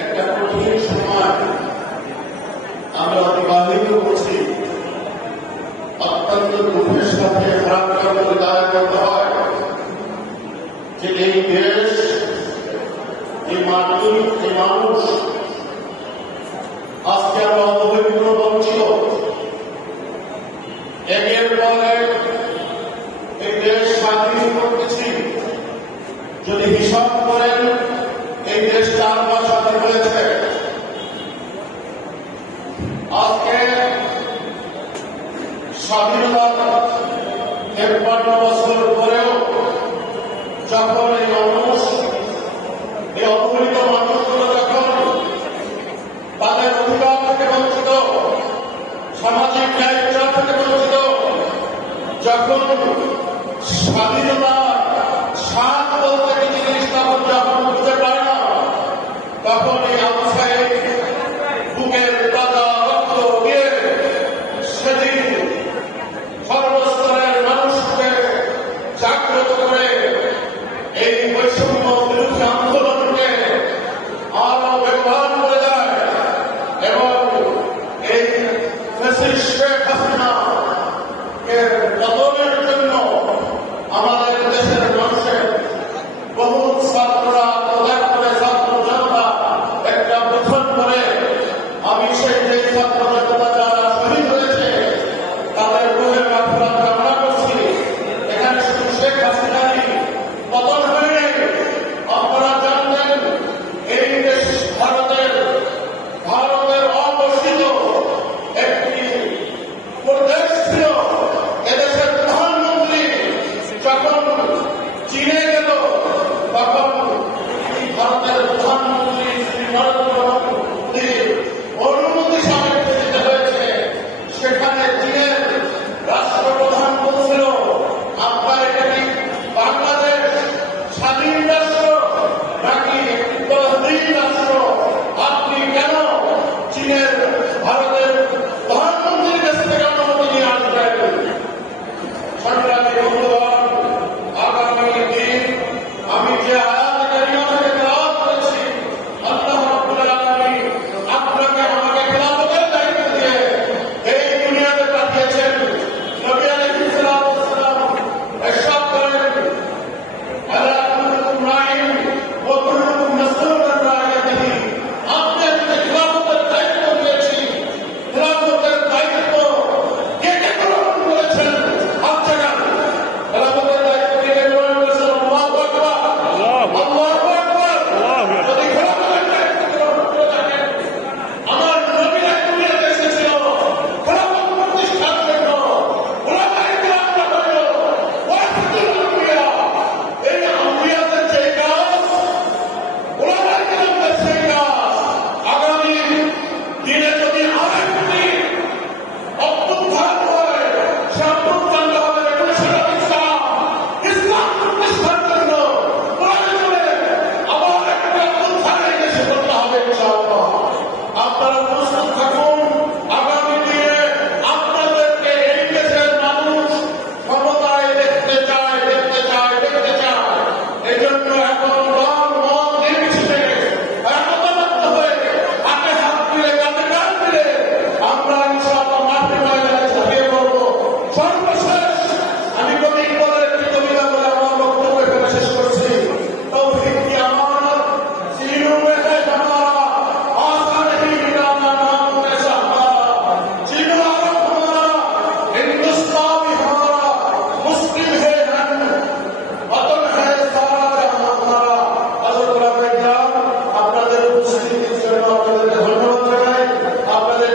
একটা কঠিন সময় আমরা অতিবাহিত করছি। অত্যন্ত দুঃখের সাথে খারাপ করে দায় করতে হয় যে এই দেশ, এই মাটি, এই মানুষ আজকে আমরা অবহেলিত বঞ্চিত। একের পরে এই দেশ স্বাধীন করতেছি। যদি হিসাব করেন এই দেশ 4 মাস স্বাধীন হয়েছে। আজকে স্বাধীনতা 53 বছর পরেও যখন এই মানুষ, এই অবহেলিত মানুষগুলো যখন তাদের অধিকার থেকে বঞ্চিত, সামাজিক ন্যায় বিচার থেকে বঞ্চিত, যখন স্বাধীনতা স্বাদ বলতে কি জিনিস তখন যখন বুঝতে পারে না, তখন এই অবস্থায় বুকের তাজা রক্ত দিয়ে সেদিন সর্বস্তরের মানুষকে জাগ্রত করে এই বৈষম্য বিরোধী আন্দোলনকে আরো ব্যবহার করে দেয় এবং এই ফ্যাসিস্ট শেখ হাসিনা এর পতনের জন্য আমাদের দেশের মানুষের বহু ছাত্ররা প্রদান করে, ছাত্র জনতা একটা গঠন করে। আমি সেই যে ছাত্র জনতা যারা শহীদ হয়েছে তাদের রুহের মাগফিরাত কামনা করছি। এখানে শুধু শেখ হাসিনারই পতন হয়নি, আপনারা জানতেন এই দেশ ভারতের অবস্থিত একটি প্রদেশ ছিল। এদেশের প্রধানমন্ত্রী যখন চীনে গেল তখন ভারতের প্রধানমন্ত্রী শ্রী নরেন্দ্র মোদী অনুমতি সাপেক্ষে যেতে হয়েছে। সেখানে চীনের রাষ্ট্রপ্রধান বলছিল, আপনার এখানে বাংলাদেশ স্বাধীন রাষ্ট্র নাকি পরাধীন রাষ্ট্র, আপনি কেন চীনের ভারতের প্রধানমন্ত্রীর কাছ থেকে অনুমতি নিয়ে আসবেন? সংগ্রামী বন্ধুগণ, আগামী দিন আমি যে আয়াত কারিমা থেকে তেলাওয়াত করেছি, আল্লাহ রাব্বুল আলামিন আপনাকে আমাকে খেলাফতের দায়িত্ব দিয়ে এই দুনিয়াতে পাঠিয়েছেন। নবী আলাইহিস সালাম ইরশাদ করেন, আলা কুল্লুকুম রাইন ওয়া কুল্লুকুম মাসউলুন আন রাইয়াতিহি। আপনি আমাকে খেলাফতের দায়িত্ব দিয়েছি। খেলাফতের দায়িত্ব কে কে গ্রহণ করেছেন? হাত জাগান। খেলাফতের দায়িত্ব কে কে গ্রহণ করেছেন? আল্লাহু আকবার, আল্লাহু আকবার। যদি খেলাফতের দায়িত্ব গ্রহণ করে থাকেন, আমার নবীরা দুনিয়াতে এসেছিল খেলাফত প্রতিষ্ঠার জন্য। উলামায়ে কিরামরা হলো ওয়ারিসুল আম্বিয়া। এই আম্বিয়াদের যে কাজ, উলামায়ে কিরামদের সেই কাজ, আগামী দিনে যদি আরেকটি অভ্যুত্থান হয়, সে অভ্যুত্থানটা হবে রেভলিউশনারি ইসলাম প্রতিষ্ঠার জন্য। প্রয়োজনে আবার একটা অভ্যুত্থান এই দেশে করতে হবে ইনশাআল্লাহ। আপনারা প্রস্তুত থাকুন। আগামী দিনে আপনাদেরকে এই দেশের মানুষ ক্ষমতায় দেখতে চায়, দেখতে চায়, দেখতে চায়। এই জন্য এখন রং মত নির্বিশেষে একতাবদ্ধ হয়ে হাতে হাত মিলে, কাঁধে কাঁধ মিলে আমরা ইনশাআল্লাহ মাঠে ময়দানে ঝাঁপিয়ে পড়বো। সর্বশেষ আমি কবি ইকবালের একটি কবিতা বলে আমার বক্তব্য এখানে শেষ করছি। তৌহিদ কি আমানত सीनों में है हमारा, आशा नहीं मिटाना नाम कैसा हमारा। चीन अरब हमारा, हिंदुस्तान भी हमारा, मुस्लिम है हम, वतन है सारा जहां हमारा। हजरत उलमाए किराम, আপনাদের উপস্থিতির জন্য আপনাদেরকে ধন্যবাদ জানাই। আপনাদের